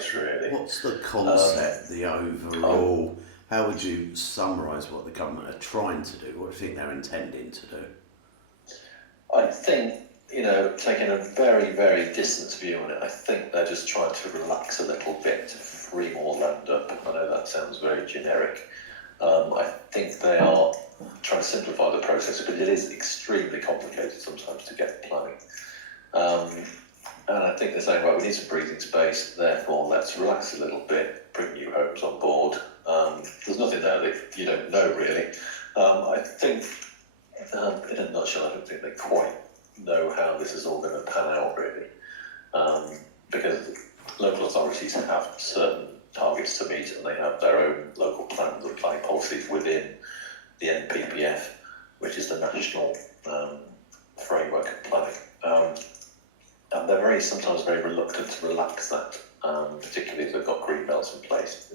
place, really. What's the concept, the overall? How would you summarise what the government are trying to do? What do you think they're intending to do? I think, taking a very, very distant view on it, I think they're just trying to relax a little bit to free more land up. I know that sounds very generic. I think they are trying to simplify the process because it is extremely complicated sometimes to get planning. And I think they're saying, right, we need some breathing space, therefore let's relax a little bit, bring new homes on board. There's nothing there that you don't know, really. I think, in a nutshell, I don't think they quite know how this is all going to pan out, really. Because local authorities have certain targets to meet and they have their own local plans and planning policies within the NPPF, which is the national framework of planning. And they're sometimes very reluctant to relax that, particularly if they've got green belts in place,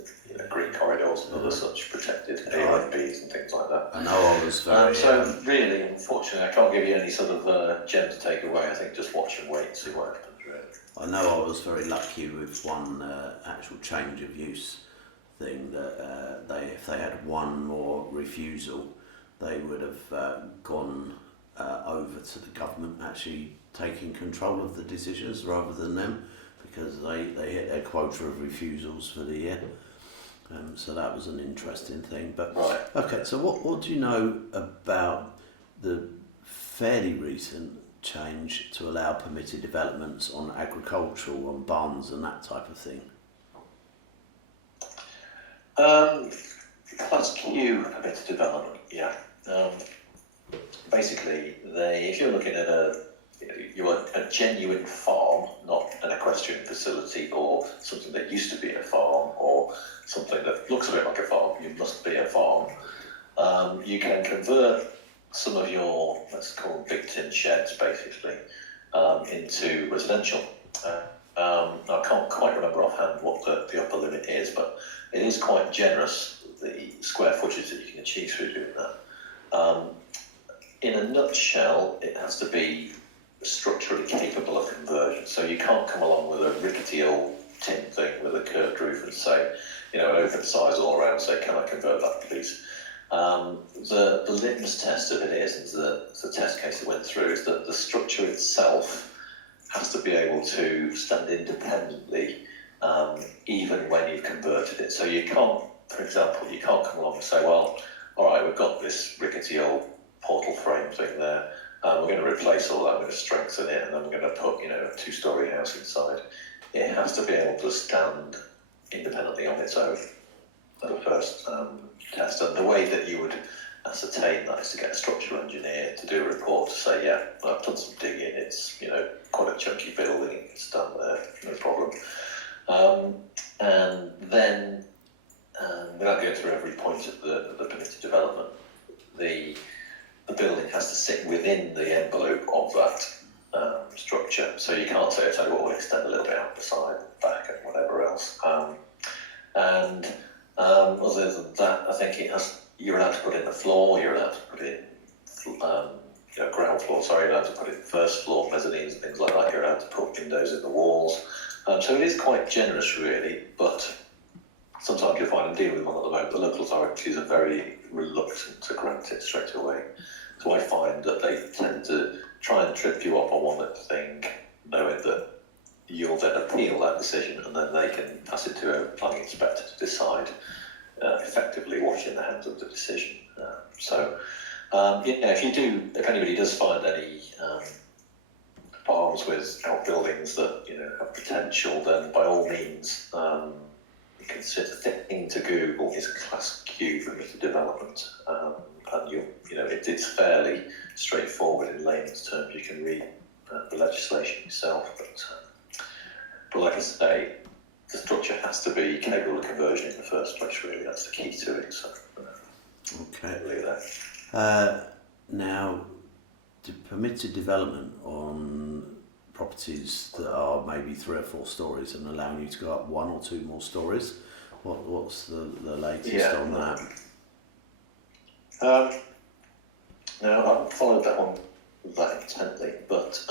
green corridors and other such protected AIBs and things like that. I know I was very... so really, unfortunately, I can't give you any sort of gem to take away. I think just watch and wait and see what happens, really. I know I was very lucky with one actual change of use thing that if they had one more refusal, they would have gone over to the government actually taking control of the decisions rather than them, because they hit their quota of refusals for the year. So that was an interesting thing. But right. Okay, so what do you know about the fairly recent change to allow permitted developments on agricultural, on barns and that type of thing? Class Q permitted development, yeah. Basically, if you're looking at you want a genuine farm, not an equestrian facility or something that used to be a farm or something that looks a bit like a farm, you must be a farm. You can convert some of your, let's call them big tin sheds, basically, into residential. I can't quite remember offhand what the upper limit is, but it is quite generous, the square footage that you can achieve through doing that. In a nutshell, it has to be structurally capable of conversion. So you can't come along with a rickety old tin thing with a curved roof and say, an open size all around, say, can I convert that, please? The litmus test of it is the test case that went through, is that the structure itself has to be able to stand independently, even when you've converted it. So you can't, for example, come along and say, well, all right, we've got this rickety old portal frame thing there. We're going to replace all that, we're going to strengthen it, and then we're going to put, a two-storey house inside. It has to be able to stand independently on its own at the first test. And the way that you would ascertain that is to get a structural engineer to do a report to say, yeah, I've done some digging, it's, quite a chunky building, it can stand there, no problem. And then, without going through every point of the permitted development, the building has to sit within the envelope of that structure. So you can't say, well, we'll extend a little bit out the side, back, and whatever else. Other than that, I think you're allowed to put in the floor, you're allowed to put in ground floor, you're allowed to put in first floor mezzanines and things like that, you're allowed to put windows in the walls. So it is quite generous, really, but sometimes you'll find, and dealing with one at the moment, the local authorities are very reluctant to grant it straight away. So I find that they tend to try and trip you up on one thing, knowing that you'll then appeal that decision and then they can pass it to a planning inspector to decide, effectively washing the hands of the decision. If anybody does find any farms with outbuildings that have potential, then by all means, consider the thing to Google is Class Q permitted development, and it's fairly straightforward in layman's terms. You can read the legislation yourself, but like I say, the structure has to be capable of conversion in the first place. Really, that's the key to it. So, okay. Really there. Now, the permitted development on properties that are maybe 3 or 4 stories and allowing you to go up 1 or 2 more stories. What's the latest on that? Now, I haven't followed that one that intently, but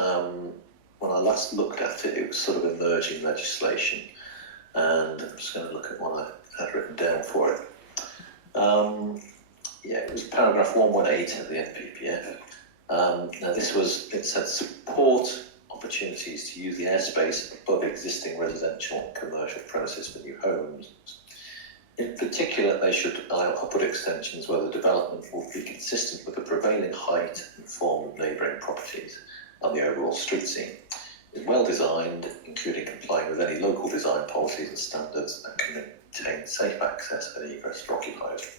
when I last looked at it, it was sort of emerging legislation. and I'm just going to look at what I had written down for it. It was paragraph 118 of the FPPF. Now it said support opportunities to use the airspace above existing residential and commercial premises for new homes. In particular, they should allow upward extensions where the development will be consistent with the prevailing height and form of neighbouring properties and the overall street scene. Is well designed, including complying with any local design policies and standards, and can maintain safe access and egress for occupiers.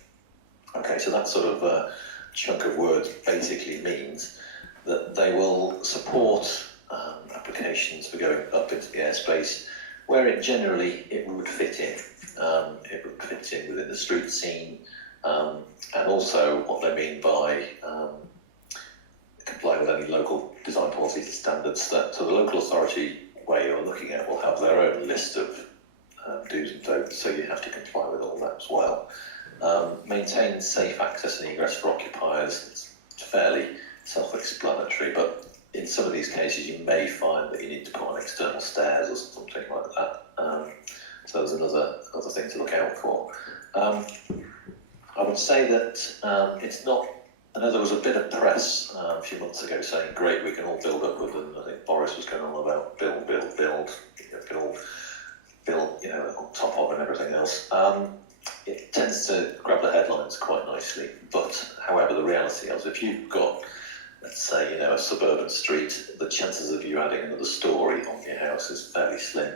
Okay, so that sort of chunk of words basically means that they will support applications for going up into the airspace where it would fit in. It would fit in within the street scene, and also what they mean by comply with any local design policies and standards. So the local authority where you're looking at will have their own list of do's and don'ts, so you have to comply with all that as well. Maintain safe access and egress for occupiers. It's fairly self-explanatory, but in some of these cases you may find that you need to put on external stairs or something like that. So there's another thing to look out for. I would say that it's not. I know there was a bit of press a few months ago saying, "Great, we can all build upward," and I think Boris was going on about build. You can all build, on top of and everything else. It tends to grab the headlines quite nicely, but however, the reality is, if you've got, let's say, a suburban street, the chances of you adding another story on your house is fairly slim.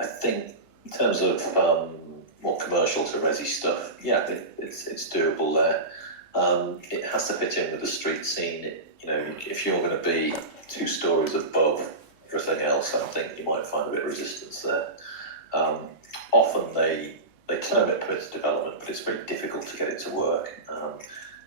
I think in terms of more commercial to resi stuff, it's doable there. It has to fit in with the street scene. If you're going to be 2 stories above everything else, I think you might find a bit of resistance there. Often they term it permitted development, but it's very difficult to get it to work.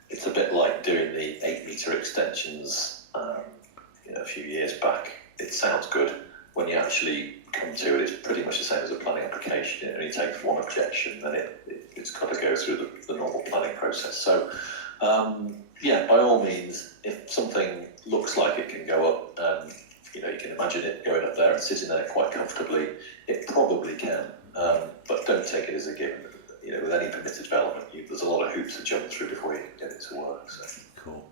It's a bit like doing the 8-metre extensions a few years back. It sounds good. When you actually come to it, it's pretty much the same as a planning application. It only takes one objection, then it's got to go through the normal planning process. So, by all means, if something looks like it can go up, and you can imagine it going up there and sitting there quite comfortably, it probably can. But don't take it as a given. With any permitted development, there's a lot of hoops to jump through before you can get it to work. So. Cool.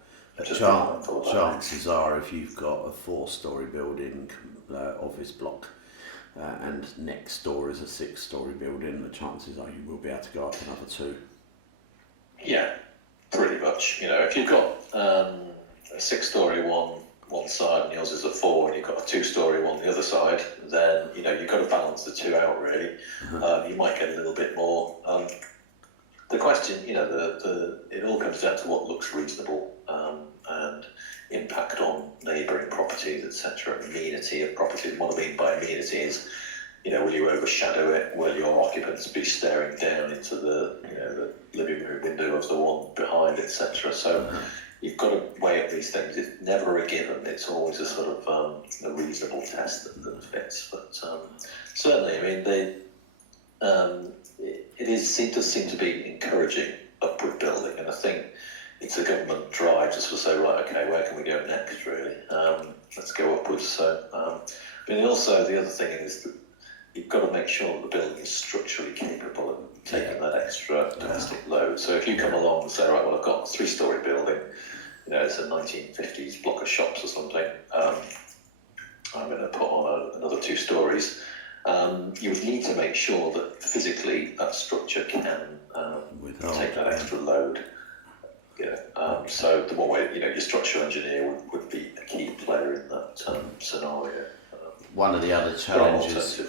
Just chances are, if you've got a 4-storey building office block and next door is a 6-storey building, the chances are you will be able to go up another 2. Yeah, pretty much. If you've got a 6-storey one side and yours is a 4, and you've got a 2-storey one the other side, then you've got to balance the 2 out really. You might get a little bit more. The question, it all comes down to what looks reasonable and impact on neighbouring properties, etc. Amenity of properties. What I mean by amenity is, will you overshadow it? Will your occupants be staring down into the living room window of the one behind, etc. So you've got to weigh up these things. It's never a given. It's always a sort of a reasonable test that fits. But certainly, I mean, it does seem to be encouraging upward building, and I think it's a government drive just to say, right, okay, where can we go next, really? Let's go upwards. So, also the other thing is that you've got to make sure that the building is structurally capable of taking that extra domestic load. So if you come along and say, right, well, I've got a 3-storey building, it's a 1950s block of shops or something, I'm going to put on another 2 stories. You would need to make sure that physically that structure can take that extra load. So the more way, your structural engineer would be a key player in that scenario. One of the other challenges.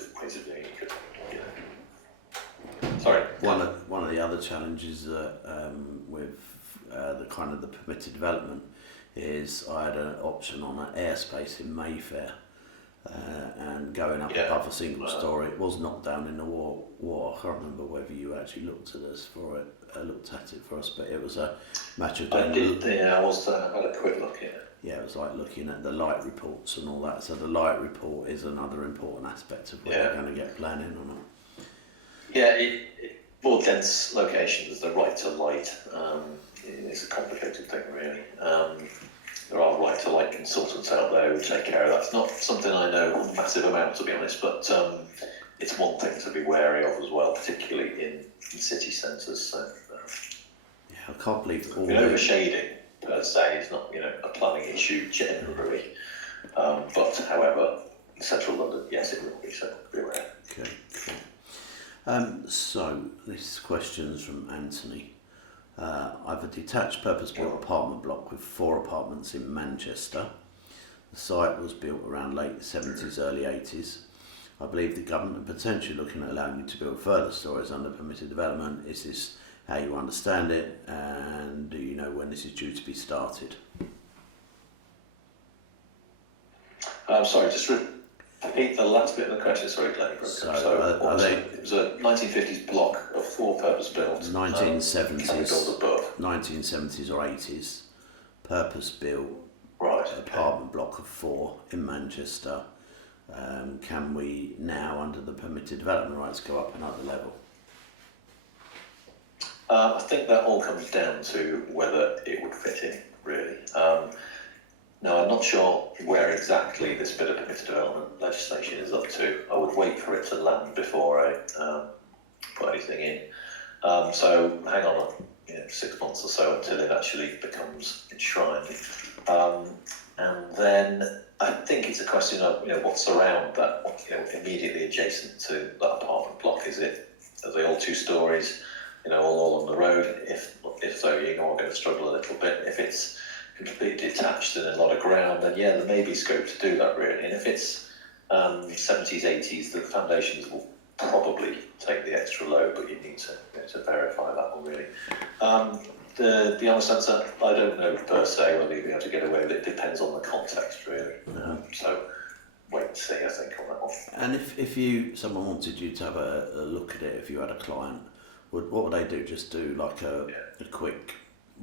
Sorry. One of the other challenges with the kind of the permitted development is I had an option on an airspace in Mayfair. And going up above a single story, it was knocked down in the war. I can't remember whether you actually looked at us for it, but it was a matter of. I did. I had a quick look at it. Yeah, it was like looking at the light reports and all that. So the light report is another important aspect of whether you're going to get planning or not. Yeah, more dense locations, the right to light. It's a complicated thing, really. There are right-to-light consultants out there who take care of that. It's not something I know a massive amount, to be honest, but it's one thing to be wary of as well, particularly in city centres. So, Yeah, I can't believe all overshading per se is not, a planning issue generally. But however, in central London, yes, it will be. So be aware. Okay, cool. So this question's from Anthony. I have a detached purpose-built apartment block with 4 apartments in Manchester. The site was built around late 70s, early 80s. I believe the government are potentially looking at allowing you to build further stories under permitted development. Is this how you understand it, and do you know when this is due to be started? Sorry, just repeat the last bit of the question. Sorry, Glenn. It was a 1950s block of 4 purpose-built. 1970s, can we build above? 1970s or 80s, purpose-built apartment block of 4 in Manchester. Can we now, under the permitted development rights, go up another level? I think that all comes down to whether it would fit in, really. Now, I'm not sure where exactly this bit of permitted development legislation is up to. I would wait for it to land before I put anything in. So hang on 6 months or so until it actually becomes enshrined. And then I think it's a question of what's around that, immediately adjacent to that apartment block. Are they all 2 stories, all on the road? If so, you're going to struggle a little bit. If it's completely detached and a lot of ground, then yeah, there may be scope to do that, really. And if it's 70s, 80s, the foundations will probably take the extra load, but you need to verify that one, really. The honest answer, I don't know per se whether you'll be able to get away with it. It depends on the context, really. So wait and see, I think, on that one. And if someone wanted you to have a look at it, if you had a client, what would they do? Just do like a quick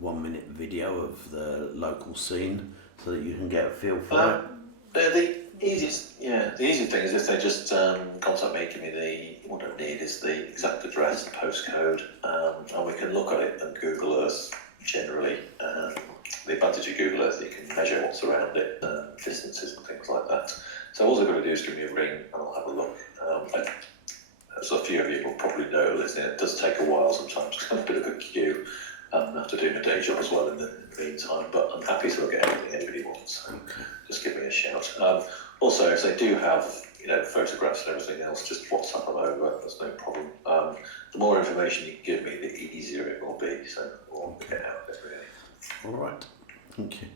1-minute video of the local scene so that you can get a feel for it? The easiest thing is if they just contact me, give me what I need is the exact address, the postcode, and we can look at it and Google Earth generally. The advantage of Google Earth, you can measure what's around it, distances and things like that. So all they've got to do is give me a ring and I'll have a look. As a few of you will probably know, listening, it does take a while sometimes, a bit of a queue. After doing a day job as well in the meantime, but I'm happy to look at anything anybody wants. So just give me a shout. Also, if they do have photographs and everything else, just WhatsApp them over. There's no problem. The more information you give me, the easier it will be. So we'll get out of it, really. All right. Thank you.